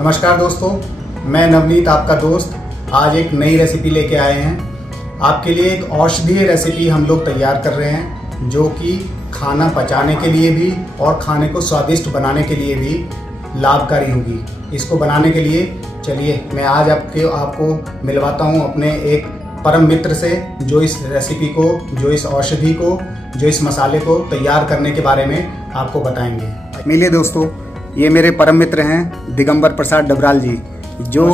नमस्कार दोस्तों, मैं नवनीत आपका दोस्त आज एक नई रेसिपी लेके आए हैं। आपके लिए एक औषधीय रेसिपी हम लोग तैयार कर रहे हैं जो कि खाना पचाने के लिए भी और खाने को स्वादिष्ट बनाने के लिए भी लाभकारी होगी। इसको बनाने के लिए चलिए मैं आज आपको मिलवाता हूँ अपने एक परम मित्र से जो इस रेसिपी को, जो इस औषधि को, जो इस मसाले को तैयार करने के बारे में आपको बताएंगे। मिलिए दोस्तों, ये मेरे परम मित्र हैं दिगंबर प्रसाद डबराल जी, जो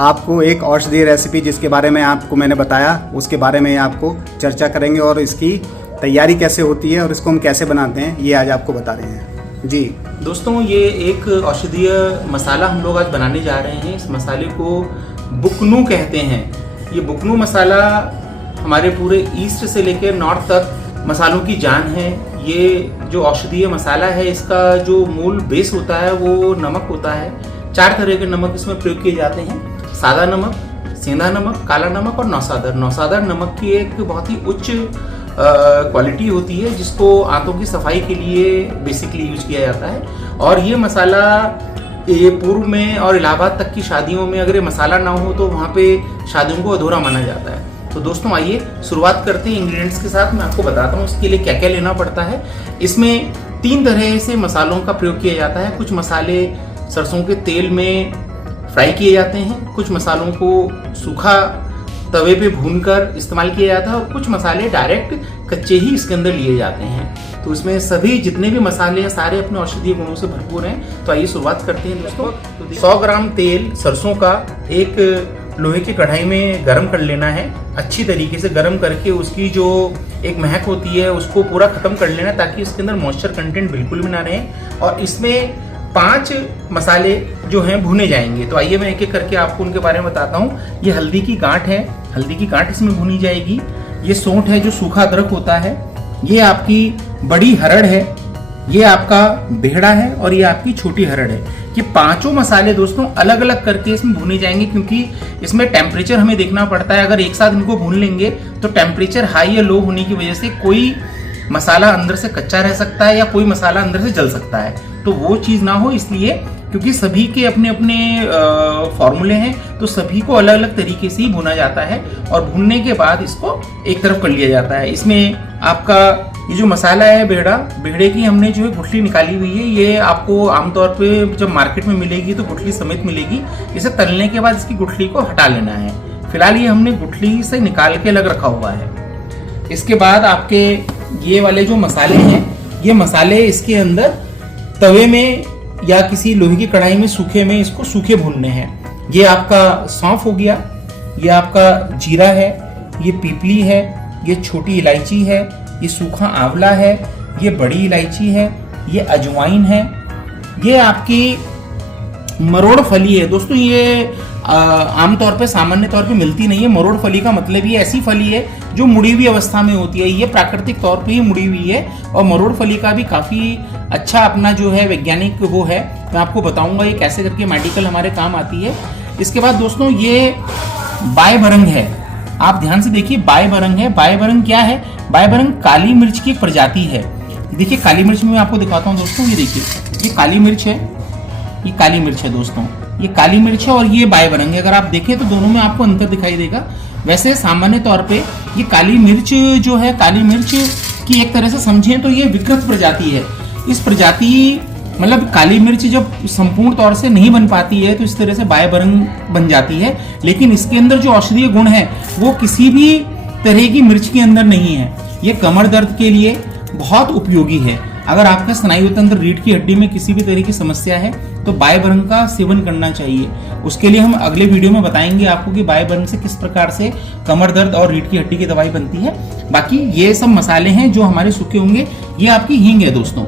आपको एक औषधीय रेसिपी जिसके बारे में आपको मैंने बताया उसके बारे में आपको चर्चा करेंगे और इसकी तैयारी कैसे होती है और इसको हम कैसे बनाते हैं ये आज आपको बता रहे हैं। जी दोस्तों, ये एक औषधीय मसाला हम लोग आज बनाने जा रहे हैं। इस मसाले को बुकनू कहते हैं। ये बुकनू मसाला हमारे पूरे ईस्ट से लेकर नॉर्थ तक मसालों की जान है। ये जो औषधीय मसाला है इसका जो मूल बेस होता है वो नमक होता है। 4 तरह के नमक इसमें प्रयोग किए जाते हैं: सादा नमक, सेंधा नमक, काला नमक और नौसादर। नौसादर नमक की एक बहुत ही उच्च क्वालिटी होती है जिसको आंतों की सफाई के लिए बेसिकली यूज किया जाता है। और ये मसाला ये पूर्व में और इलाहाबाद तक की शादियों में अगर ये मसाला ना हो तो वहाँ पे शादियों को अधूरा माना जाता है। तो दोस्तों आइए शुरुआत करते हैं इंग्रेडिएंट्स के साथ। मैं आपको बताता हूँ इसके लिए क्या क्या लेना पड़ता है। इसमें 3 तरह से मसालों का प्रयोग किया जाता है। कुछ मसाले सरसों के तेल में फ्राई किए जाते हैं, कुछ मसालों को सूखा तवे पे भूनकर इस्तेमाल किया जाता है और कुछ मसाले डायरेक्ट कच्चे ही इसके अंदर लिए जाते हैं। तो इसमें सभी जितने भी मसाले हैं सारे अपने औषधीय गुणों से भरपूर हैं। तो आइए शुरुआत करते हैं दोस्तों। 100 ग्राम तेल सरसों का एक लोहे की कढ़ाई में गर्म कर लेना है। अच्छी तरीके से गर्म करके उसकी जो एक महक होती है उसको पूरा खत्म कर लेना ताकि उसके अंदर मॉइस्चर कंटेंट बिल्कुल भी ना रहे। और इसमें 5 मसाले जो हैं भुने जाएंगे। तो आइए मैं एक एक करके आपको उनके बारे में बताता हूँ। ये हल्दी की गांठ है, हल्दी की गांठ इसमें भुनी जाएगी। ये सौंठ है जो सूखा अदरक होता है। ये आपकी बड़ी हरड़ है, ये आपका बेहड़ा है और ये आपकी छोटी हरड़ है। ये 5 मसाले दोस्तों अलग अलग करके इसमें भुने जाएंगे क्योंकि इसमें टेम्परेचर हमें देखना पड़ता है। अगर एक साथ इनको भून लेंगे तो टेम्परेचर हाई या लो होने की वजह से कोई मसाला अंदर से कच्चा रह सकता है या कोई मसाला अंदर से जल सकता है। तो वो चीज़ ना हो इसलिए, क्योंकि सभी के अपने अपने फॉर्मूले हैं तो सभी को अलग अलग तरीके से ही भुना जाता है और भुनने के बाद इसको एक तरफ कर लिया जाता है। इसमें आपका ये जो मसाला है बेहड़े की हमने जो है गुठली निकाली हुई है। ये आपको आमतौर पे जब मार्केट में मिलेगी तो गुठली समेत मिलेगी। इसे तलने के बाद इसकी गुठली को हटा लेना है। फिलहाल ये हमने गुठली से निकाल के अलग रखा हुआ है। इसके बाद आपके ये वाले जो मसाले हैं, ये मसाले इसके अंदर तवे में या किसी लोहे की कढ़ाई में सूखे में इसको सूखे भूनने हैं। ये आपका सौंफ हो गया, ये आपका जीरा है, ये पीपली है, ये छोटी इलायची है, ये सूखा आंवला है, ये बड़ी इलायची है, ये अजवाइन है, ये आपकी मरोड़ फली है। दोस्तों ये आमतौर पे सामान्य तौर पे मिलती नहीं है। मरोड़ फली का मतलब ये ऐसी फली है जो मुड़ी हुई अवस्था में होती है। ये प्राकृतिक तौर पे ही मुड़ी हुई है और मरोड़ फली का भी काफी अच्छा अपना जो है वैज्ञानिक वो है। मैं आपको बताऊंगा ये कैसे करके मेडिकल हमारे काम आती है। इसके बाद दोस्तों ये बायबरंग है। आप ध्यान से देखिए, बायबरंग है। बायबरंग क्या है? बायबरंग काली मिर्च की एक प्रजाति है। देखिए काली मिर्च में मैं आपको दिखाता हूँ दोस्तों। ये देखिए, ये काली मिर्च है, ये काली मिर्च है दोस्तों, ये काली मिर्च है और ये बायबरंग है। अगर आप देखें तो दोनों में आपको अंतर दिखाई देगा। वैसे सामान्य तौर पे ये काली मिर्च जो है, काली मिर्च की एक तरह से समझें तो ये विकृत प्रजाति है। इस प्रजाति मतलब काली मिर्च जब संपूर्ण तौर से नहीं बन पाती है तो इस तरह से बायबरंग बन जाती है। लेकिन इसके अंदर जो औषधीय गुण है वो किसी भी तरह की मिर्च के अंदर नहीं है। ये कमर दर्द के लिए बहुत उपयोगी है। अगर आपका स्नायु तंत्र, रीढ़ की हड्डी में किसी भी तरह की समस्या है तो बायबरंग का सेवन करना चाहिए। उसके लिए हम अगले वीडियो में बताएंगे आपको कि बायबरंग से किस प्रकार से कमर दर्द और रीढ़ की हड्डी की दवाई बनती है। बाकी ये सब मसाले हैं जो हमारे सूखे होंगे। ये आपकी हींग है दोस्तों,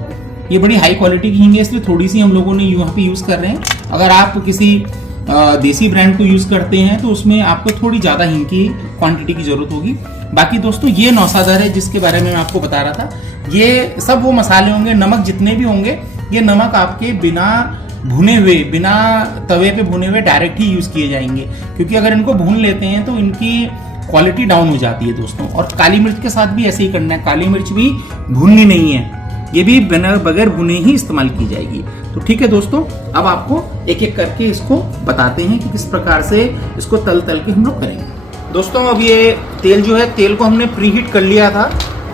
ये बड़ी हाई क्वालिटी की हींग है इसलिए थोड़ी सी हम लोगों ने यहाँ पे यूज कर रहे हैं। अगर आप किसी देसी ब्रांड को यूज करते हैं तो उसमें आपको थोड़ी ज्यादा हींग की क्वांटिटी की जरूरत होगी। बाकी दोस्तों ये नौसादर है जिसके बारे में मैं आपको बता रहा था। ये सब वो मसाले होंगे, नमक जितने भी होंगे, ये नमक आपके बिना भुने हुए, बिना तवे पे भुने हुए डायरेक्ट ही यूज किए जाएंगे क्योंकि अगर इनको भून लेते हैं तो इनकी क्वालिटी डाउन हो जाती है दोस्तों। और काली मिर्च के साथ भी ऐसे ही करना है। काली मिर्च भी भूननी नहीं है, ये भी बगैर भुने ही इस्तेमाल की जाएगी। तो ठीक है दोस्तों, अब आपको एक एक करके इसको बताते हैं कि किस प्रकार से इसको तल के हम लोग करेंगे। दोस्तों अब ये तेल जो है, तेल को हमने प्री हीट कर लिया था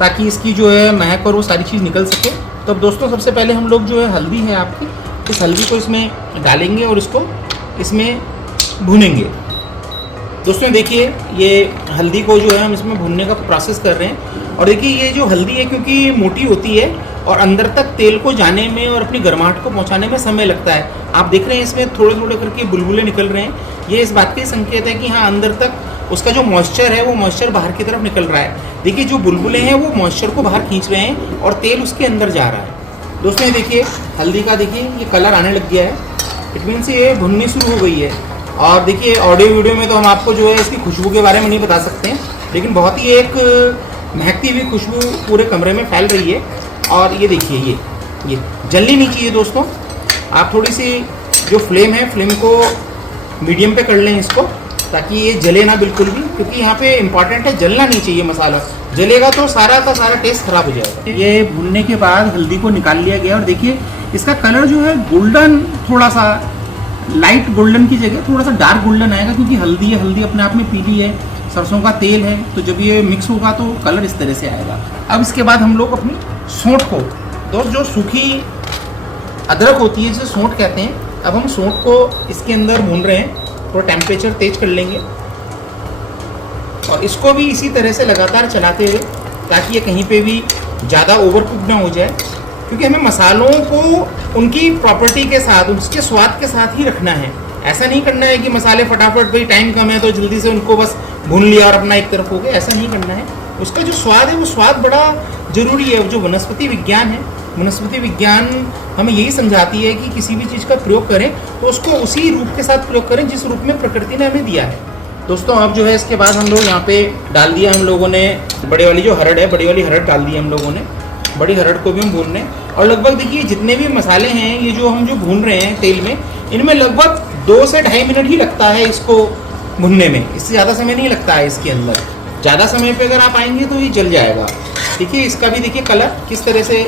ताकि इसकी जो है महक और वो सारी चीज़ निकल सके। तो अब दोस्तों सबसे पहले हम लोग जो है हल्दी है आपकी, इस हल्दी को इसमें डालेंगे और इसको इसमें भुनेंगे। दोस्तों देखिए ये हल्दी को जो है हम इसमें भुनने का प्रोसेस कर रहे हैं। और देखिए ये जो हल्दी है क्योंकि मोटी होती है और अंदर तक तेल को जाने में और अपनी गर्माहट को पहुंचाने में समय लगता है। आप देख रहे हैं इसमें थोड़े थोड़े करके बुलबुले निकल रहे हैं, ये इस बात के संकेत है कि हाँ अंदर तक उसका जो मॉइस्चर है वो मॉइस्चर बाहर की तरफ निकल रहा है। देखिए जो बुलबुले हैं वो मॉइस्चर को बाहर खींच रहे हैं और तेल उसके अंदर जा रहा है। दोस्तों देखिए हल्दी का देखिए ये कलर आने लग गया है, इट मीन्स ये भुननी शुरू हो गई है। और देखिए ऑडियो वीडियो में तो हम आपको जो है इसकी खुशबू के बारे में नहीं बता सकते हैं, लेकिन बहुत ही एक महकती हुई खुशबू पूरे कमरे में फैल रही है। और ये देखिए ये जलनी नहीं चाहिए दोस्तों, आप थोड़ी सी जो फ्लेम है फ्लेम को मीडियम पे कर लें इसको, ताकि ये जले ना बिल्कुल भी, क्योंकि यहाँ पे इम्पॉर्टेंट है जलना नहीं चाहिए मसाला, जलेगा तो सारा का सारा टेस्ट खराब हो जाएगा। ये भुनने के बाद हल्दी को निकाल लिया गया और देखिए इसका कलर जो है गोल्डन, थोड़ा सा लाइट गोल्डन की जगह थोड़ा सा डार्क गोल्डन आएगा, क्योंकि हल्दी है, हल्दी अपने आप में पीली है, सरसों का तेल है, तो जब ये मिक्स होगा तो कलर इस तरह से आएगा। अब इसके बाद हम लोग अपनी सौंठ को, दोस्त जो सूखी अदरक होती है जिसे सौंठ कहते हैं, अब हम सौंठ को इसके अंदर भून रहे हैं। थोड़ा टेम्परेचर तेज कर लेंगे और इसको भी इसी तरह से लगातार चलाते हुए, ताकि ये कहीं पे भी ज़्यादा ओवर कुक ना हो जाए, क्योंकि हमें मसालों को उनकी प्रॉपर्टी के साथ, उसके स्वाद के साथ ही रखना है। ऐसा नहीं करना है कि मसाले फटाफट, भाई टाइम कम है तो जल्दी से उनको बस भून लिया और अपना एक तरफ हो गया, ऐसा नहीं करना है। उसका जो स्वाद है वो स्वाद बड़ा जरूरी है। जो वनस्पति विज्ञान है, वनस्पति विज्ञान हमें यही समझाती है कि किसी भी चीज़ का प्रयोग करें तो उसको उसी रूप के साथ प्रयोग करें जिस रूप में प्रकृति ने हमें दिया है। दोस्तों अब जो है इसके बाद हम लोग यहाँ पे डाल दिया हम लोगों ने बड़े वाली जो हरड़ है, बड़ी वाली हरड़ डाल दी हम लोगों ने। बड़ी हरड़ को भी हम भून रहे हैं और लगभग देखिए जितने भी मसाले हैं ये जो हम जो भून रहे हैं तेल में, इनमें लगभग 2 से 2.5 मिनट ही लगता है इसको भुनने में, इससे ज़्यादा समय नहीं लगता है इसके अंदर। ज़्यादा समय पे अगर आप आएंगे तो ये जल जाएगा। देखिए इसका भी देखिए कलर किस तरह से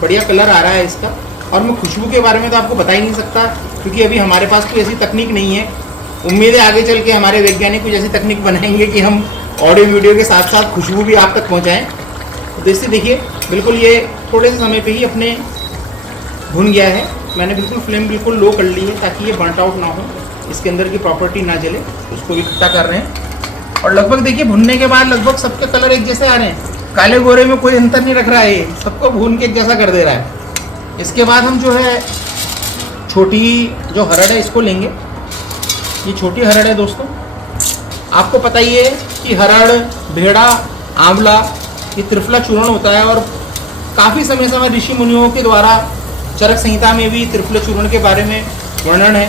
बढ़िया कलर आ रहा है इसका। और मैं खुशबू के बारे में तो आपको बता ही नहीं सकता, क्योंकि अभी हमारे पास कोई ऐसी तकनीक नहीं है। उम्मीद है आगे चल के हमारे वैज्ञानिक कुछ ऐसी तकनीक बनाएंगे कि हम ऑडियो वीडियो के साथ साथ खुशबू भी आप तक पहुँचाएँ। तो इससे देखिए बिल्कुल ये थोड़े से समय पे ही अपने भुन गया है। मैंने बिल्कुल फ्लेम बिल्कुल लो कर ली है ताकि ये बर्नट आउट ना हो, इसके अंदर की प्रॉपर्टी ना जले, उसको भी इकट्ठा कर रहे हैं। और लगभग देखिए भुनने के बाद लगभग सबके कलर एक जैसे आ रहे हैं, काले गोरे में कोई अंतर नहीं रख रहा है, ये सबको भून के एक जैसा कर दे रहा है। इसके बाद हम जो है छोटी जो हरड़ है इसको लेंगे। ये छोटी हरड़ है दोस्तों, आपको पता ही है कि हरड़, भेड़ा, आंवला ये त्रिफला चूर्ण होता है और काफ़ी समय समय ऋषि मुनियों के द्वारा चरक संहिता में भी त्रिफला चूर्ण के बारे में वर्णन है।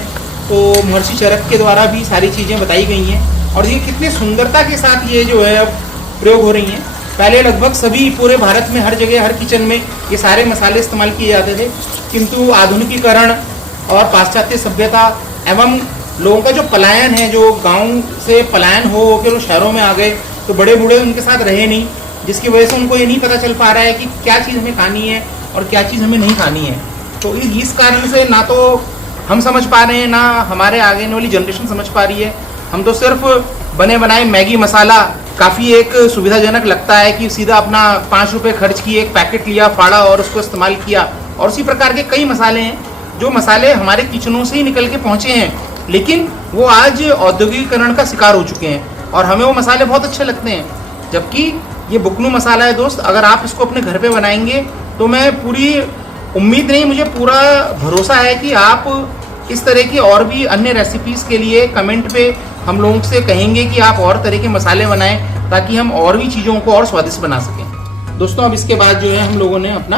तो महर्षि चरक के द्वारा भी सारी चीज़ें बताई गई हैं और ये कितनी सुंदरता के साथ ये जो है अब प्रयोग हो रही हैं। पहले लगभग सभी पूरे भारत में हर जगह हर किचन में ये सारे मसाले इस्तेमाल किए जाते थे, किंतु आधुनिकीकरण और पाश्चात्य सभ्यता एवं लोगों का जो पलायन है, जो गाँव से पलायन हो के वो शहरों में आ गए, तो बड़े बूढ़े उनके साथ रहे नहीं, जिसकी वजह से उनको ये नहीं पता चल पा रहा है कि क्या चीज़ हमें खानी है और क्या चीज़ हमें नहीं खानी है। तो इस कारण से ना तो हम समझ पा रहे हैं, ना हमारे आगे वाली जनरेशन समझ पा रही है। हम तो सिर्फ बने बनाए मैगी मसाला काफ़ी एक सुविधाजनक लगता है कि सीधा अपना 5 रुपये खर्च किए, एक पैकेट लिया, फाड़ा और उसको इस्तेमाल किया। और उसी प्रकार के कई मसाले हैं जो मसाले हमारे किचनों से ही निकल के पहुँचे हैं, लेकिन वो आज औद्योगिकीकरण का शिकार हो चुके हैं और हमें वो मसाले बहुत अच्छे लगते हैं। जबकि ये बुकनू मसाला है दोस्त, अगर आप इसको अपने घर पे बनाएंगे तो मैं पूरी उम्मीद नहीं, मुझे पूरा भरोसा है कि आप इस तरह की और भी अन्य रेसिपीज़ के लिए कमेंट पे हम लोगों से कहेंगे कि आप और तरह के मसाले बनाएं, ताकि हम और भी चीज़ों को और स्वादिष्ट बना सकें। दोस्तों अब इसके बाद जो है हम लोगों ने अपना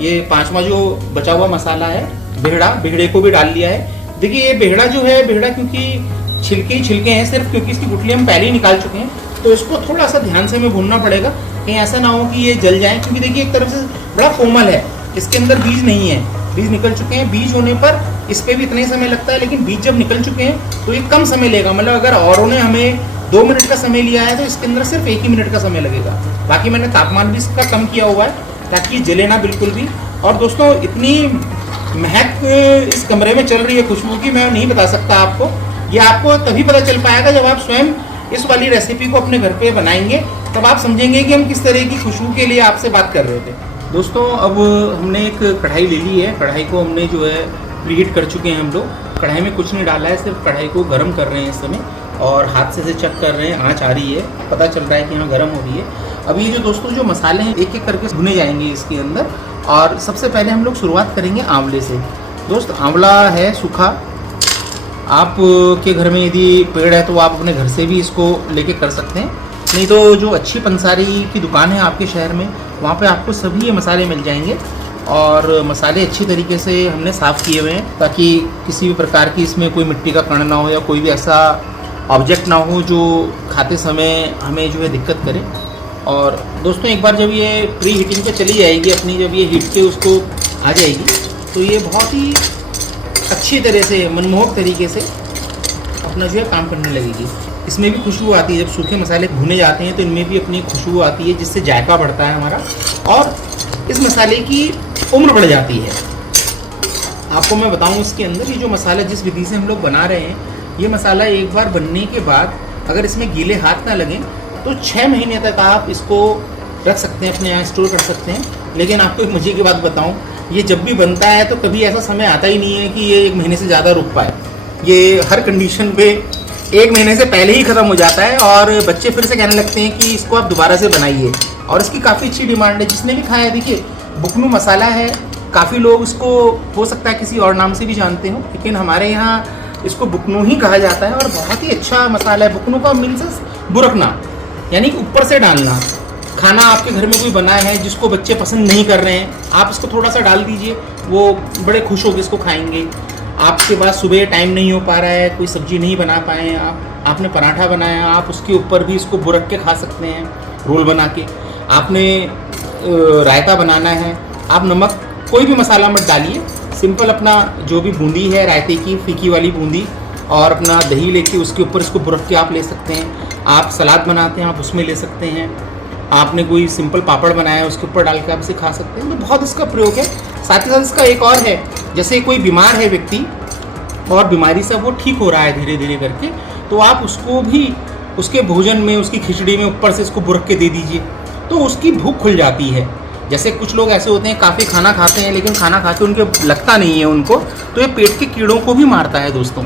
ये 5वां जो बचा हुआ मसाला है भेड़े को भी डाल लिया है। देखिए ये भेड़ा जो है, भेड़ा क्योंकि छिलके ही छिलके हैं सिर्फ, क्योंकि इसकी गुठली हम पहले ही निकाल चुके हैं, तो इसको थोड़ा सा ध्यान से हमें भूनना पड़ेगा, कहीं ऐसा ना हो कि ये जल जाए। क्योंकि देखिए एक तरफ से बड़ा कोमल है, इसके अंदर बीज नहीं है, बीज निकल चुके हैं। बीज होने पर इस पर भी इतना ही समय लगता है, लेकिन बीज जब निकल चुके हैं तो ये कम समय लेगा। मतलब अगर औरों ने हमें 2 मिनट का समय लिया है तो इसके अंदर सिर्फ 1 ही मिनट का समय लगेगा। बाकी मैंने तापमान भी इसका कम किया हुआ है ताकि जले ना बिल्कुल भी, और दोस्तों इतनी महक इस कमरे में चल रही है खुशबू की, मैं नहीं बता सकता आपको। ये आपको तभी पता चल पाएगा जब आप स्वयं इस वाली रेसिपी को अपने घर पे बनाएंगे, तब आप समझेंगे कि हम किस तरह की खुशबू के लिए आपसे बात कर रहे थे। दोस्तों अब हमने एक कढ़ाई ले ली है। कढ़ाई को हमने जो है प्रीहीट कर चुके हैं हम लोग। कढ़ाई में कुछ नहीं डाला है, सिर्फ कढ़ाई को गर्म कर रहे हैं इस समय, और हाथ से चेक कर रहे हैं, आँच आ रही है, पता चल रहा है कि हाँ गर्म हो रही है। अब ये जो दोस्तों जो मसाले हैं एक एक करके भुने जाएंगे इसके अंदर। और सबसे पहले हम लोग शुरुआत करेंगे आंवले से। दोस्त आंवला है सूखा, आप के घर में यदि पेड़ है तो आप अपने घर से भी इसको लेके कर सकते हैं, नहीं तो जो अच्छी पंसारी की दुकान है आपके शहर में वहाँ पे आपको सभी ये मसाले मिल जाएंगे। और मसाले अच्छी तरीके से हमने साफ़ किए हुए हैं ताकि किसी भी प्रकार की इसमें कोई मिट्टी का कण ना हो या कोई भी ऐसा ऑब्जेक्ट ना हो जो खाते समय हमें जो है दिक्कत करे। और दोस्तों एक बार जब ये प्री हीटिंग पे चली जाएगी अपनी, जब ये हीट के उसको आ जाएगी तो ये बहुत ही अच्छी तरह से मनमोहक तरीके से अपना जो है काम करने लगेगी। इसमें भी खुशबू आती है, जब सूखे मसाले भुने जाते हैं तो इनमें भी अपनी खुशबू आती है जिससे जायका बढ़ता है हमारा, और इस मसाले की उम्र बढ़ जाती है। आपको मैं बताऊं इसके अंदर ये जो मसाला जिस विधि से हम लोग बना रहे हैं, ये मसाला एक बार बनने के बाद अगर इसमें गीले हाथ ना लगें तो 6 महीने तक आप इसको रख सकते हैं, अपने यहाँ स्टोर कर सकते हैं। लेकिन आपको एक मजे की बात बताऊं, ये जब भी बनता है तो कभी ऐसा समय आता ही नहीं है कि ये 1 महीने से ज़्यादा रुक पाए। ये हर कंडीशन पे 1 महीने से पहले ही ख़त्म हो जाता है और बच्चे फिर से कहने लगते हैं कि इसको आप दोबारा से बनाइए, और इसकी काफ़ी अच्छी डिमांड है। जिसने भी खाया है, देखिए बुकनू मसाला है, काफ़ी लोग इसको हो सकता है किसी और नाम से भी जानते हो, लेकिन हमारे यहाँ इसको बुकनू ही कहा जाता है और बहुत ही अच्छा मसाला है। बुकनू का मीन्स बुरकना, यानी कि ऊपर से डालना। खाना आपके घर में कोई बना है जिसको बच्चे पसंद नहीं कर रहे हैं, आप इसको थोड़ा सा डाल दीजिए, वो बड़े खुश होकर इसको खाएंगे। आपके पास सुबह टाइम नहीं हो पा रहा है, कोई सब्जी नहीं बना पाए हैं आपने पराठा बनाया, आप उसके ऊपर भी इसको बुरक के खा सकते हैं, रोल बना के। आपने रायता बनाना है, आप नमक कोई भी मसाला मत डालिए, सिंपल अपना जो भी बूंदी है रायते की फीकी वाली बूंदी और अपना दही लेके उसके ऊपर इसको बुरक के आप ले सकते हैं। आप सलाद बनाते हैं, आप उसमें ले सकते हैं। आपने कोई सिंपल पापड़ बनाया है उसके ऊपर डाल के आप इसे खा सकते हैं। तो बहुत इसका प्रयोग है। साथ ही साथ इसका एक और है, जैसे कोई बीमार है व्यक्ति और बीमारी से वो ठीक हो रहा है धीरे धीरे करके, तो आप उसको भी उसके भोजन में, उसकी खिचड़ी में ऊपर से इसको बुरक के दे दीजिए, तो उसकी भूख खुल जाती है। जैसे कुछ लोग ऐसे होते हैं काफ़ी खाना खाते हैं लेकिन खाना खा के उनके लगता नहीं है उनको, तो ये पेट के कीड़ों को भी मारता है दोस्तों।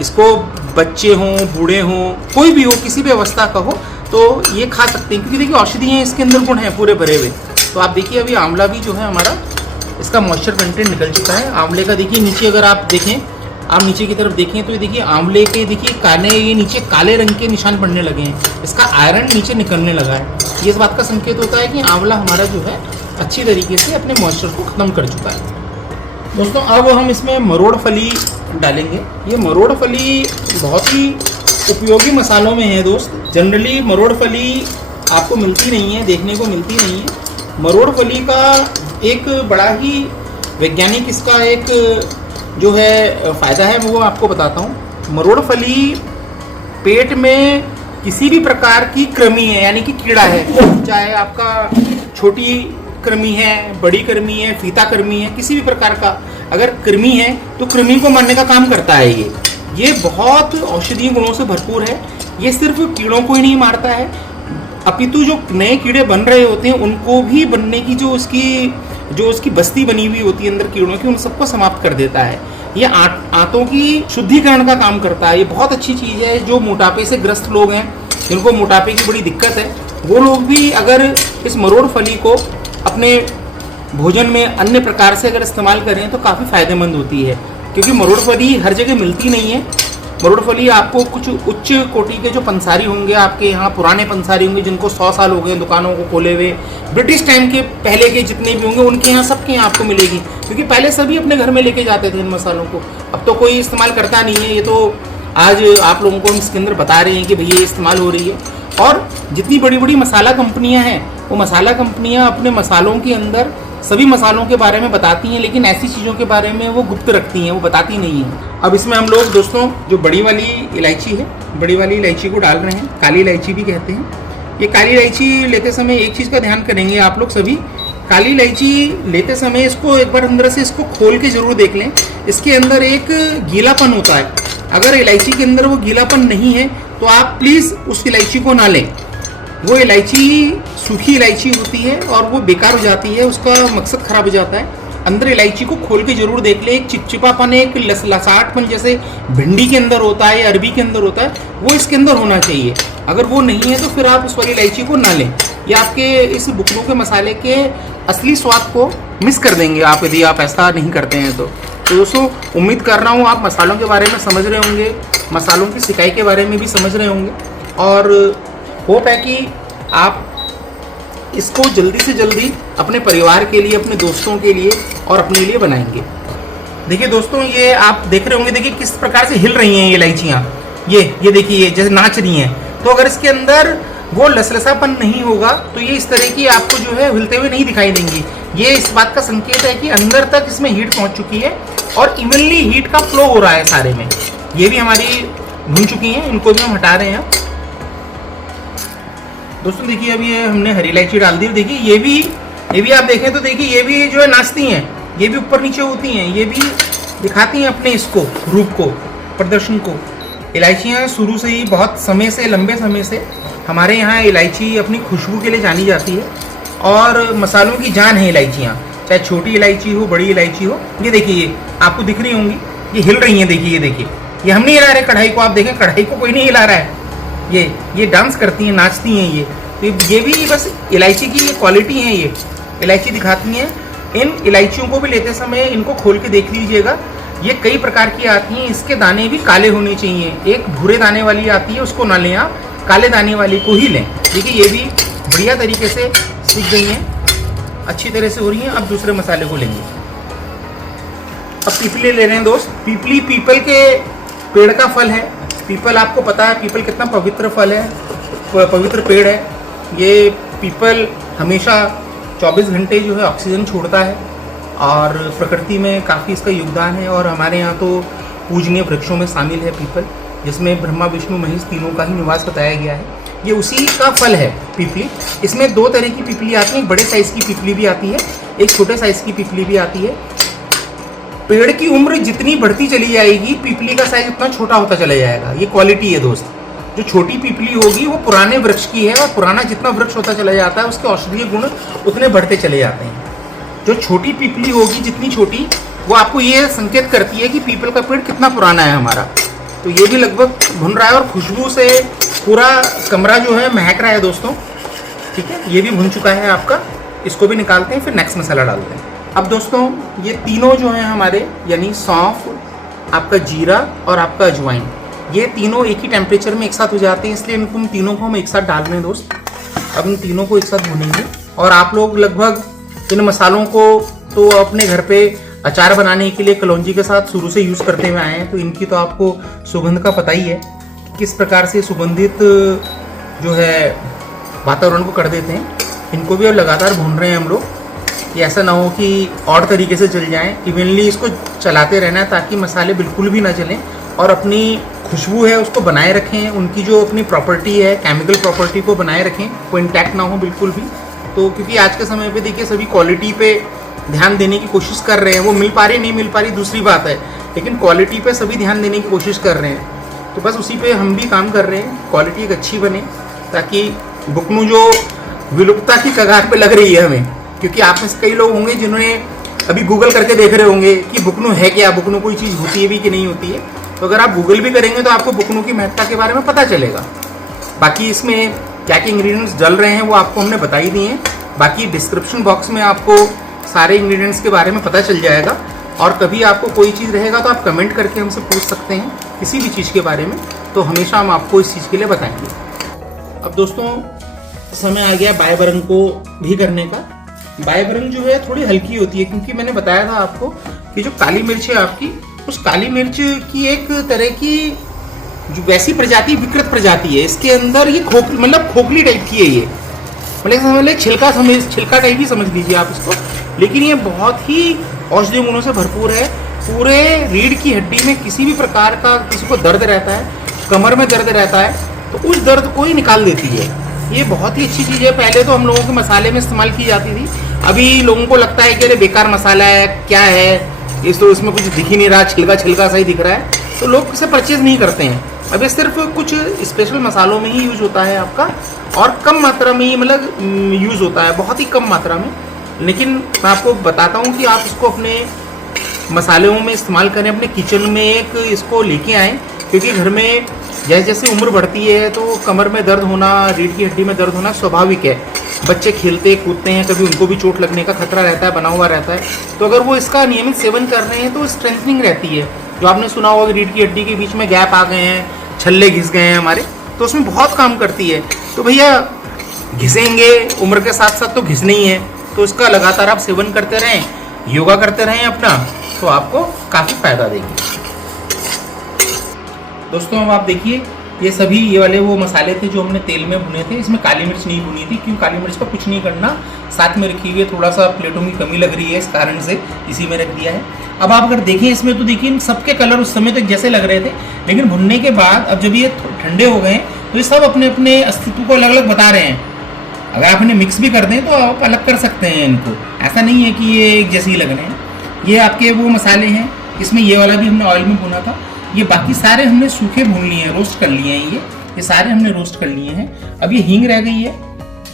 इसको बच्चे हों, बूढ़े हों, कोई भी हो, किसी भी अवस्था का हो, तो ये खा सकते हैं, क्योंकि देखिए औषधियाँ इसके अंदर गुण हैं पूरे भरे हुए। तो आप देखिए अभी आंवला भी जो है हमारा, इसका मॉइस्चर कंटेंट निकल चुका है। आंवले का देखिए नीचे, अगर आप देखें, आप नीचे की तरफ देखें तो ये देखिए आंवले के देखिए ये नीचे काले रंग के निशान पड़ने लगे हैं, इसका आयरन नीचे निकलने लगा है। ये इस बात का संकेत होता है कि आंवला हमारा जो है अच्छी तरीके से अपने मॉइस्चर को ख़त्म कर चुका है। दोस्तों अब हम इसमें मरोड़ फली डालेंगे। ये मरोड़ फली बहुत ही उपयोगी मसालों में है दोस्त। जनरली मरोड़ फली आपको मिलती नहीं है, देखने को मिलती नहीं है। मरोड़ फली का एक बड़ा ही वैज्ञानिक इसका एक जो है फ़ायदा है वो आपको बताता हूँ। मरोड़ फली पेट में किसी भी प्रकार की कृमि है, यानी कि कीड़ा है, चाहे आपका छोटी कृमि है, बड़ी कृमि है, फीता कृमि है, किसी भी प्रकार का अगर कृमि है तो कृमि को मारने का काम करता है। ये बहुत औषधीय गुणों से भरपूर है। ये सिर्फ कीड़ों को ही नहीं मारता है, अपितु जो नए कीड़े बन रहे होते हैं उनको भी बनने की जो उसकी बस्ती बनी हुई होती है अंदर कीड़ों की, उन सबको समाप्त कर देता है। ये आंतों की शुद्धिकरण का काम करता है। ये बहुत अच्छी चीज़ है। जो मोटापे से ग्रस्त लोग हैं, जिनको मोटापे की बड़ी दिक्कत है, वो लोग भी अगर इस मरोड़ फली को अपने भोजन में अन्य प्रकार से अगर इस्तेमाल करें तो काफ़ी फ़ायदेमंद होती है, क्योंकि मरोड़ फली हर जगह मिलती नहीं है। मरोड़ फली आपको कुछ उच्च कोटि के जो पंसारी होंगे, आपके यहाँ पुराने पंसारी होंगे जिनको 100 साल हो गए दुकानों को खोले हुए, ब्रिटिश टाइम के पहले के जितने भी होंगे उनके यहाँ सबके यहाँ आपको मिलेगी, क्योंकि पहले सभी अपने घर में लेके जाते थे इन मसालों को। अब तो कोई इस्तेमाल करता नहीं है। ये तो आज आप लोगों को हम इसके अंदर बता रहे हैं कि भैया ये इस्तेमाल हो रही है। और जितनी बड़ी बड़ी मसाला कंपनियाँ हैं, वो मसाला कंपनियाँ अपने मसालों के अंदर सभी मसालों के बारे में बताती हैं, लेकिन ऐसी चीज़ों के बारे में वो गुप्त रखती हैं, वो बताती नहीं हैं। अब इसमें हम लोग दोस्तों जो बड़ी वाली इलायची है, बड़ी वाली इलायची को डाल रहे हैं, काली इलायची भी कहते हैं। ये काली इलायची लेते समय एक चीज़ का ध्यान करेंगे आप लोग सभी, काली इलायची लेते समय इसको एक बार अंदर से इसको खोल के जरूर देख लें। इसके अंदर एक गीलापन होता है, अगर इलायची के अंदर वो गीलापन नहीं है तो आप प्लीज़ उस इलायची को ना लें। वो इलायची सूखी इलायची होती है और वो बेकार हो जाती है, उसका मकसद ख़राब हो जाता है। अंदर इलायची को खोल के जरूर देख ले, एक चिपचिपापन, एक लसाटपन जैसे भिंडी के अंदर होता है, अरबी के अंदर होता है, वो इसके अंदर होना चाहिए। अगर वो नहीं है तो फिर आप उस वाली इलायची को ना लें। ये आपके इस बुकनों के मसाले के असली स्वाद को मिस कर देंगे आप, यदि आप ऐसा नहीं करते हैं तो दोस्तों उम्मीद कर रहा हूँ आप मसालों के बारे में समझ रहे होंगे, मसालों की सिकाई के बारे में भी समझ रहे होंगे, और होप है कि आप इसको जल्दी से जल्दी अपने परिवार के लिए, अपने दोस्तों के लिए और अपने लिए बनाएंगे। देखिए दोस्तों, ये आप देख रहे होंगे, देखिए किस प्रकार से हिल रही हैं ये इलायचियाँ, ये देखिए, ये जैसे नाच रही हैं। तो अगर इसके अंदर वो लसलसापन नहीं होगा तो ये इस तरह की आपको जो है हिलते हुए नहीं दिखाई देंगी। ये इस बात का संकेत है कि अंदर तक इसमें हीट पहुंच चुकी है और इवनली हीट का फ्लो हो रहा है सारे में। ये भी हमारी भुन चुकी हैं, इनको भी हम हटा रहे हैं। दोस्तों देखिए, अभी ये हमने हरी इलायची डाल दी। देखिए ये भी आप देखें तो देखिए ये भी जो है नाचती हैं, ये भी ऊपर नीचे होती हैं, ये भी दिखाती हैं अपने इसको, रूप को, प्रदर्शन को। इलायचियाँ शुरू से ही बहुत समय से, लंबे समय से हमारे यहाँ इलायची अपनी खुशबू के लिए जानी जाती है और मसालों की जान है इलायचियाँ, चाहे छोटी इलायची हो, बड़ी इलायची हो। ये देखिए, ये आपको दिख रही होंगी, ये हिल रही हैं। देखिए, ये देखिए, ये हम नहीं हिला रहे कढ़ाई को, आप देखें कढ़ाई को कोई नहीं हिला रहा है। ये डांस करती हैं, नाचती हैं ये। तो ये भी बस इलायची की ये क्वालिटी है, ये इलायची दिखाती हैं। इन इलायचियों को भी लेते समय इनको खोल के देख लीजिएगा, ये कई प्रकार की आती हैं। इसके दाने भी काले होने चाहिए, एक भूरे दाने वाली आती है, उसको ना लें आप, काले दाने वाली को ही लें। देखिए ये भी बढ़िया तरीके से सीख गई हैं, अच्छी तरह से हो रही हैं। अब दूसरे मसाले को लेंगे। अब पीपली ले रहे हैं दोस्त। पीपली पीपल के पेड़ का फल है। पीपल आपको पता है पीपल कितना पवित्र फल है, पवित्र पेड़ है। ये पीपल हमेशा 24 घंटे जो है ऑक्सीजन छोड़ता है और प्रकृति में काफ़ी इसका योगदान है। और हमारे यहाँ तो पूजनीय वृक्षों में शामिल है पीपल, जिसमें ब्रह्मा विष्णु महेश तीनों का ही निवास बताया गया है। ये उसी का फल है पीपली। इसमें दो तरह की पीपली आती है, एक बड़े साइज़ की पीपली भी आती है, एक छोटे साइज़ की पीपली भी आती है। पेड़ की उम्र जितनी बढ़ती चली जाएगी, पीपली का साइज उतना छोटा होता चला जाएगा। ये क्वालिटी है दोस्त। जो छोटी पीपली होगी वो पुराने वृक्ष की है, और पुराना जितना वृक्ष होता चला जाता है उसके औषधीय गुण उतने बढ़ते चले जाते हैं। जो छोटी पीपली होगी, जितनी छोटी, वो आपको ये संकेत करती है कि पीपल का पेड़ कितना पुराना है हमारा। तो ये भी लगभग भुन रहा है और खुशबू से पूरा कमरा जो है महक रहा है दोस्तों। ठीक है, ये भी भुन चुका है आपका। इसको भी निकालते हैं, फिर नेक्स्ट मसाला डालते हैं। अब दोस्तों ये तीनों जो हैं हमारे, यानी सौंफ, आपका जीरा और आपका अजवाइन, ये तीनों एक ही टेम्परेचर में एक साथ हो जाते हैं, इसलिए इनको तीनों को हम एक साथ डाल रहे हैं दोस्त। अब इन तीनों को एक साथ भूनेंगे। और आप लोग लगभग इन मसालों को तो अपने घर पे अचार बनाने के लिए कलौंजी के साथ शुरू से यूज़ करते हुए आए हैं, तो इनकी तो आपको सुगंध का पता ही है कि किस प्रकार से सुगंधित जो है वातावरण को कर देते हैं। इनको भी अब लगातार भून रहे हैं हम लोग, ये ऐसा ना हो कि और तरीके से जल जाएं। इवनली इसको चलाते रहना है ताकि मसाले बिल्कुल भी ना जलें और अपनी खुशबू है उसको बनाए रखें, उनकी जो अपनी प्रॉपर्टी है, केमिकल प्रॉपर्टी को बनाए रखें, वो इंटैक्ट ना हो बिल्कुल भी। तो क्योंकि आज के समय पे देखिए सभी क्वालिटी पे ध्यान देने की कोशिश कर रहे हैं, वो मिल पा रही नहीं मिल पा रही दूसरी बात है, लेकिन क्वालिटी पे सभी ध्यान देने की कोशिश कर रहे हैं। तो बस उसी पे हम भी काम कर रहे हैं, क्वालिटी एक अच्छी बने, ताकि बुकनू जो विलुप्तता की कगार पे लग रही है हमें, क्योंकि आप में से कई लोग होंगे जिन्होंने अभी गूगल करके देख रहे होंगे कि बुकनू है क्या, बुकनू कोई चीज़ होती है भी कि नहीं होती है। तो अगर आप गूगल भी करेंगे तो आपको बुकनू की महत्ता के बारे में पता चलेगा। बाकी इसमें क्या क्या इंग्रेडिएंट्स डल रहे हैं वो आपको हमने बता ही दिए हैं। बाकी डिस्क्रिप्शन बॉक्स में आपको सारे इंग्रेडिएंट्स के बारे में पता चल जाएगा, और कभी आपको कोई चीज़ रहेगा तो आप कमेंट करके हमसे पूछ सकते हैं किसी भी चीज़ के बारे में, तो हमेशा हम आपको इस चीज़ के लिए बताएंगे। अब दोस्तों समय आ गया बाय बरंग को भी करने का। बाय बरंग जो है थोड़ी हल्की होती है, क्योंकि मैंने बताया था आपको कि जो काली मिर्च है आपकी, उस काली मिर्च की एक तरह की जो वैसी प्रजाति, विकृत प्रजाति है। इसके अंदर ये खोखली टाइप की है, ये मतलब छिलका टाइप ही समझ लीजिए आप इसको, लेकिन ये बहुत ही औषधीय गुणों से भरपूर है। पूरे रीढ़ की हड्डी में किसी भी प्रकार का किसी को दर्द रहता है, कमर में दर्द रहता है, तो उस दर्द को ही निकाल देती है। ये बहुत ही अच्छी चीज़ है। पहले तो हम लोगों के मसाले में इस्तेमाल की जाती थी, अभी लोगों को लगता है कि अरे बेकार मसाला है, क्या है इस, तो इसमें कुछ दिख ही नहीं रहा, छिलका छिलका सा ही दिख रहा है, तो लोग इसे परचेज नहीं करते हैं। अब ये सिर्फ कुछ स्पेशल मसालों में ही यूज होता है आपका, और कम मात्रा में ही मतलब यूज होता है, बहुत ही कम मात्रा में। लेकिन मैं आपको बताता हूँ कि आप इसको अपने मसालों में इस्तेमाल करें, अपने किचन में एक इसको लेके आएँ, क्योंकि घर में जैसे जैसे उम्र बढ़ती है तो कमर में दर्द होना, रीढ़ की हड्डी में दर्द होना स्वाभाविक है। बच्चे खेलते कूदते हैं, कभी उनको भी चोट लगने का खतरा रहता है, बना हुआ रहता है। तो अगर वो इसका नियमित सेवन कर रहे हैं तो स्ट्रेंथनिंग रहती है। जो आपने सुना होगा कि रीढ़ की हड्डी के बीच में गैप आ गए हैं, छल्ले घिस गए हैं हमारे, तो उसमें बहुत काम करती है। तो भैया घिसेंगे, उम्र के साथ साथ तो घिसने ही है, तो इसका लगातार आप सेवन करते रहें, योगा करते रहें अपना, तो आपको काफ़ी फायदा देगी। दोस्तों अब आप देखिए, ये सभी ये वाले वो मसाले थे जो हमने तेल में भुने थे। इसमें काली मिर्च नहीं भुनी थी, क्यों? काली मिर्च का कुछ नहीं करना, साथ में रखी हुई है, थोड़ा सा प्लेटों की कमी लग रही है, इस कारण से इसी में रख दिया है। अब आप अगर देखें इसमें तो देखिए सबके कलर उस समय तक जैसे लग रहे थे, लेकिन भुनने के बाद अब जब ये ठंडे हो गए तो ये सब अपने अपने अस्तित्व को अलग अलग बता रहे हैं। अगर आप इन्हें मिक्स भी कर दें तो आप अलग कर सकते हैं इनको, ऐसा नहीं है कि ये एक जैसे ही लग रहे हैं। ये आपके वो मसाले हैं, इसमें ये वाला भी हमने ऑयल में भुना था, ये बाकी सारे हमने सूखे भून लिए हैं, रोस्ट कर लिए हैं। ये सारे हमने रोस्ट कर लिए हैं। अब ये हींग रह गई है,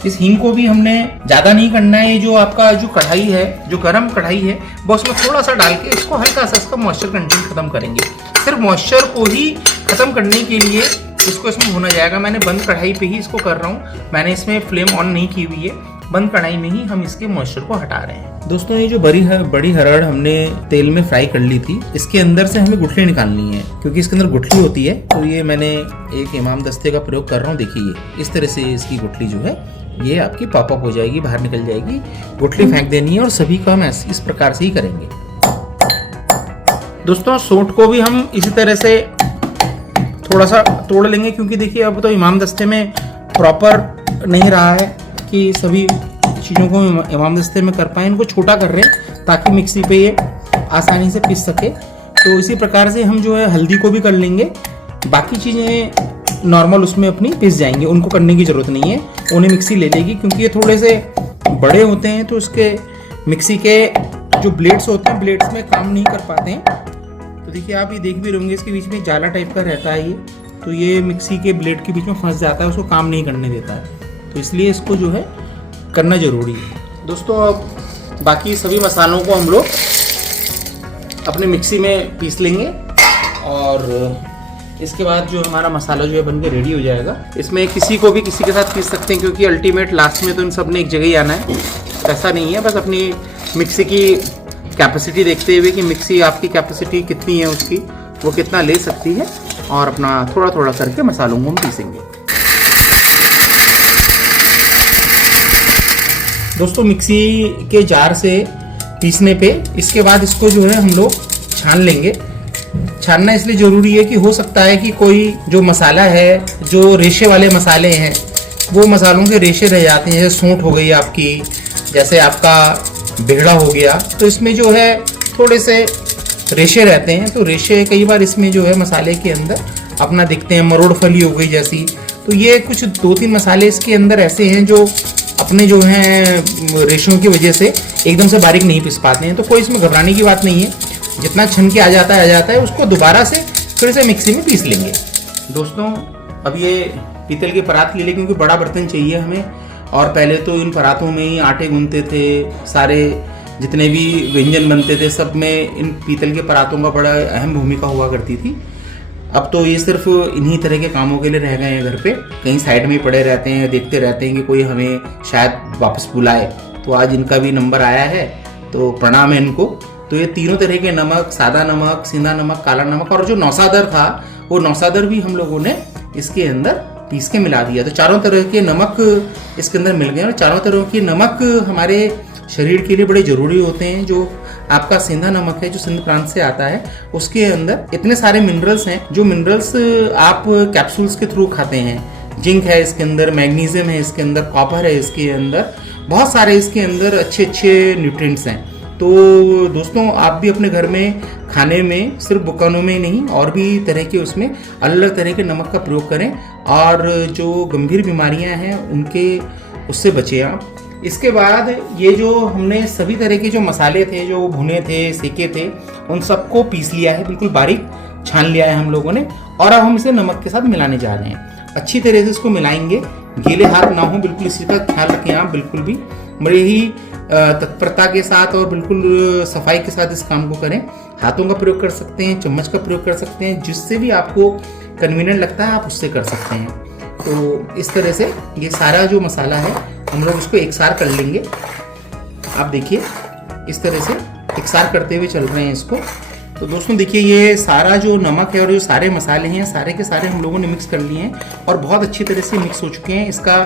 इस हींग को भी हमने ज़्यादा नहीं करना है। ये जो आपका जो कढ़ाई है, जो गरम कढ़ाई है, बस उसमें थोड़ा सा डाल के इसको हल्का सा इसका मॉइस्चर कंटेंट खत्म करेंगे। सिर्फ मॉइस्चर को ही खत्म करने के लिए इसको इसमें भुना जाएगा। मैंने बंद कढ़ाई पे ही इसको कर रहा हूँ, मैंने इसमें फ्लेम ऑन नहीं की हुई है, बंद कढ़ाई में ही हम इसके मॉइस्चर को हटा रहे हैं। दोस्तों ये जो बड़ी हरड़ हमने तेल में फ्राई कर ली थी, इसके अंदर से हमें गुठली निकालनी है, क्योंकि इसके अंदर गुठली होती है। तो ये मैंने एक इमाम दस्ते का प्रयोग कर रहा हूँ। देखिए ये इस तरह से इसकी गुठली जो है ये आपकी पॉपअप हो जाएगी, बाहर निकल जाएगी। गुठली फेंक देनी है, और सभी का हम इस प्रकार से ही करेंगे। दोस्तों सोंठ को भी हम इसी तरह से थोड़ा सा तोड़ लेंगे, क्योंकि देखिए अब तो इमाम दस्ते में प्रॉपर नहीं रहा है कि सभी चीज़ों को इमाम दस्ते में कर पाए। इनको छोटा कर रहे हैं ताकि मिक्सी पे ये आसानी से पीस सके। तो इसी प्रकार से हम जो है हल्दी को भी कर लेंगे, बाकी चीज़ें नॉर्मल उसमें अपनी पिस जाएंगे, उनको करने की ज़रूरत नहीं है, उन्हें मिक्सी ले लेगी। क्योंकि ये थोड़े से बड़े होते हैं तो उसके मिक्सी के जो ब्लेड्स होते हैं, ब्लेड्स में काम नहीं कर पाते हैं। तो देखिए आप ये देख भी रहोगे, इसके बीच में जाला टाइप का रहता है ये, तो ये मिक्सी के ब्लेड के बीच में फंस जाता है, उसको काम नहीं करने देता है। तो इसलिए इसको जो है करना ज़रूरी है। दोस्तों अब बाकी सभी मसालों को हम लोग अपने मिक्सी में पीस लेंगे, और इसके बाद जो हमारा मसाला जो है बन के रेडी हो जाएगा। इसमें किसी को भी किसी के साथ पीस सकते हैं, क्योंकि अल्टीमेट लास्ट में तो इन सब ने एक जगह ही आना है, ऐसा नहीं है। बस अपनी मिक्सी की कैपेसिटी देखते हुए कि मिक्सी आपकी कैपेसिटी कितनी है, उसकी वो कितना ले सकती है, और अपना थोड़ा थोड़ा करके मसालों को हम पीसेंगे। दोस्तों मिक्सी के जार से पीसने पे इसके बाद इसको जो है हम लोग छान लेंगे। छानना इसलिए ज़रूरी है कि हो सकता है कि कोई जो मसाला है, जो रेशे वाले मसाले हैं, वो मसालों के रेशे रह जाते हैं। जैसे सूंठ हो गई आपकी, जैसे आपका बेहड़ा हो गया, तो इसमें जो है थोड़े से रेशे रहते हैं। तो रेशे कई बार इसमें जो है मसाले के अंदर अपना दिखते हैं, मरोड़ फली हो गई जैसी। तो ये कुछ 2-3 मसाले इसके अंदर ऐसे हैं जो अपने जो हैं रेशों की वजह से एकदम से बारीक नहीं पीस पाते हैं। तो कोई इसमें घबराने की बात नहीं है, जितना छन के आ जाता है उसको दोबारा से फिर से मिक्सी में पीस लेंगे। दोस्तों अब ये पीतल के परात ले लें, क्योंकि बड़ा बर्तन चाहिए हमें, और पहले तो इन परातों में ही आटे गूंथते थे, सारे जितने भी व्यंजन बनते थे सब में इन पीतल के परातों का बड़ा अहम भूमिका हुआ करती थी। अब तो ये सिर्फ इन्हीं तरह के कामों के लिए रह गए हैं, घर पे कहीं साइड में ही पड़े रहते हैं, देखते रहते हैं कि कोई हमें शायद वापस बुलाए। तो आज इनका भी नंबर आया है, तो प्रणाम है इनको। तो ये तीनों तरह के नमक, सादा नमक, सिंधा नमक, काला नमक, और जो नौसादर था वो नौसादर भी हम लोगों ने इसके अंदर पीस के मिला दिया। तो चारों तरह के नमक इसके अंदर मिल गए, और चारों तरह के नमक हमारे शरीर के लिए बड़े ज़रूरी होते हैं। जो आपका सिंधा नमक है, जो सिंध प्रांत से आता है, उसके अंदर इतने सारे मिनरल्स हैं, जो मिनरल्स आप कैप्सूल्स के थ्रू खाते हैं। जिंक है इसके अंदर, मैग्नीशियम है इसके अंदर, कॉपर है इसके अंदर, बहुत सारे इसके अंदर अच्छे अच्छे न्यूट्रिएंट्स हैं। तो दोस्तों आप भी अपने घर में खाने में सिर्फ बुकानों में नहीं, और भी तरह के उसमें अलग अलग तरह के नमक का प्रयोग करें, और जो गंभीर बीमारियां हैं उनके उससे बचें आप। इसके बाद ये जो हमने सभी तरह के जो मसाले थे, जो भुने थे, सेके थे, उन सबको पीस लिया है, बिल्कुल बारीक छान लिया है हम लोगों ने। और अब हम इसे नमक के साथ मिलाने जा रहे हैं। अच्छी तरह से इसको मिलाएंगे, गीले हाथ ना हो, बिल्कुल इसी का ख्याल रखें आप, बिल्कुल भी बड़ी ही तत्परता के साथ और बिल्कुल सफाई के साथ इस काम को करें। हाथों का प्रयोग कर सकते हैं, चम्मच का प्रयोग कर सकते हैं, जिससे भी आपको कन्वीनियंट लगता है आप उससे कर सकते हैं। तो इस तरह से ये सारा जो मसाला है हम लोग इसको एकसार कर लेंगे। आप देखिए इस तरह से एकसार करते हुए चल रहे हैं इसको। तो दोस्तों देखिए ये सारा जो नमक है और जो सारे मसाले हैं सारे के सारे हम लोगों ने मिक्स कर लिए हैं और बहुत अच्छी तरह से मिक्स हो चुके हैं। इसका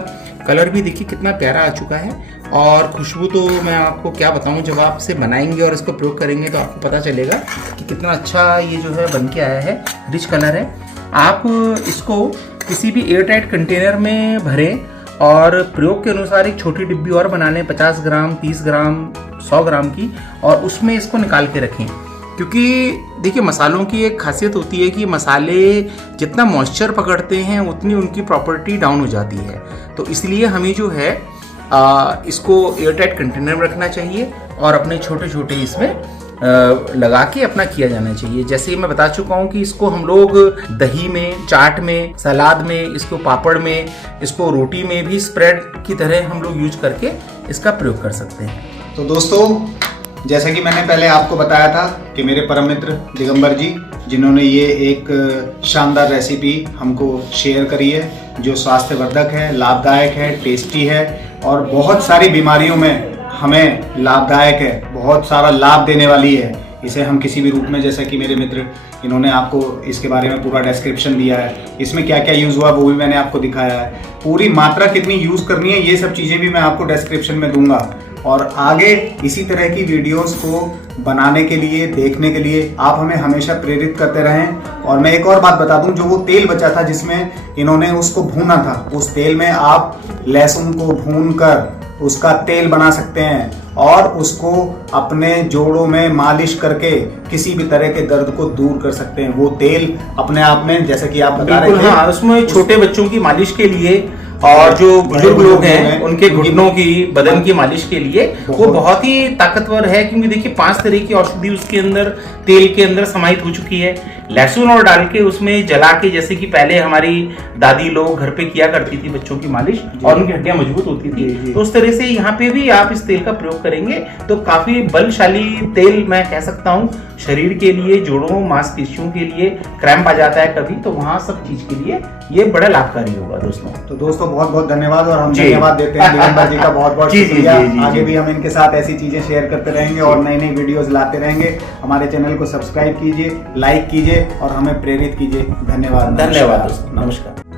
कलर भी देखिए कितना प्यारा आ चुका है और खुशबू तो मैं आपको क्या बताऊं, जब आप इसे बनाएंगे और इसको प्रयोग करेंगे तो आपको पता चलेगा कि कितना अच्छा ये जो है बन के आया है। रिच कलर है। आप इसको किसी भी एयर टाइट कंटेनर में भरें और प्रयोग के अनुसार एक छोटी डिब्बी और बना लें, 50 ग्राम, 30 ग्राम, 100 ग्राम की, और उसमें इसको निकाल के रखें। क्योंकि देखिए मसालों की एक खासियत होती है कि मसाले जितना मॉइस्चर पकड़ते हैं उतनी उनकी प्रॉपर्टी डाउन हो जाती है। तो इसलिए हमें जो है इसको एयरटाइट कंटेनर में रखना चाहिए और अपने छोटे छोटे इसमें लगा के अपना किया जाना चाहिए। जैसे मैं बता चुका हूँ कि इसको हम लोग दही में, चाट में, सलाद में, इसको पापड़ में, इसको रोटी में भी स्प्रेड की तरह हम लोग यूज करके इसका प्रयोग कर सकते हैं। तो दोस्तों जैसा कि मैंने पहले आपको बताया था कि मेरे परम मित्र दिगंबर जी, जिन्होंने ये एक शानदार रेसिपी हमको शेयर करी है, जो स्वास्थ्यवर्धक है, लाभदायक है, टेस्टी है और बहुत सारी बीमारियों में हमें लाभदायक है, बहुत सारा लाभ देने वाली है। इसे हम किसी भी रूप में, जैसा कि मेरे मित्र इन्होंने आपको इसके बारे में पूरा डिस्क्रिप्शन दिया है, इसमें क्या क्या यूज़ हुआ वो भी मैंने आपको दिखाया है, पूरी मात्रा कितनी यूज़ करनी है ये सब चीज़ें भी मैं आपको डिस्क्रिप्शन में दूंगा। और आगे इसी तरह की वीडियोस को बनाने के लिए, देखने के लिए आप हमें हमेशा प्रेरित करते रहें। और मैं एक और बात बता दूं, जो वो तेल बचा था जिसमें इन्होंने उसको भूना था, उस तेल में आप लहसुन को भूनकर उसका तेल बना सकते हैं और उसको अपने जोड़ों में मालिश करके किसी भी तरह के दर्द को दूर कर सकते हैं। वो तेल अपने आप में, जैसे कि आप बता रहे थे, हाँ, उसमें छोटे बच्चों की मालिश के लिए और जो बुजुर्ग लोग हैं उनके घुटनों की, बदन की मालिश के लिए वो बहुत ही ताकतवर है। क्योंकि देखिए 5 तरह की औषधि उसके अंदर, तेल के अंदर समाहित हो चुकी है। लहसुन और डाल के उसमें जला के, जैसे कि पहले हमारी दादी लोग घर पे किया करती थी बच्चों की मालिश, और उनकी हड्डियां मजबूत होती थी। तो उस तरह से यहाँ पे भी आप इस तेल का प्रयोग करेंगे तो काफी बलशाली तेल मैं कह सकता हूँ, शरीर के लिए, जोड़ों, मांसपेशियों के लिए, क्रैम्प आ जाता है कभी, तो वहाँ सब चीज के लिए ये बड़ा लाभकारी होगा दोस्तों। तो दोस्तों बहुत बहुत धन्यवाद, और हम धन्यवाद देते हैं दिगंबर जी का बहुत बहुत शुक्रिया। आगे भी हम इनके साथ ऐसी चीजें शेयर करते रहेंगे और नई नई वीडियोस लाते रहेंगे। हमारे चैनल को सब्सक्राइब कीजिए, लाइक कीजिए और हमें प्रेरित कीजिए। धन्यवाद। धन्यवाद दोस्तों, नमस्कार।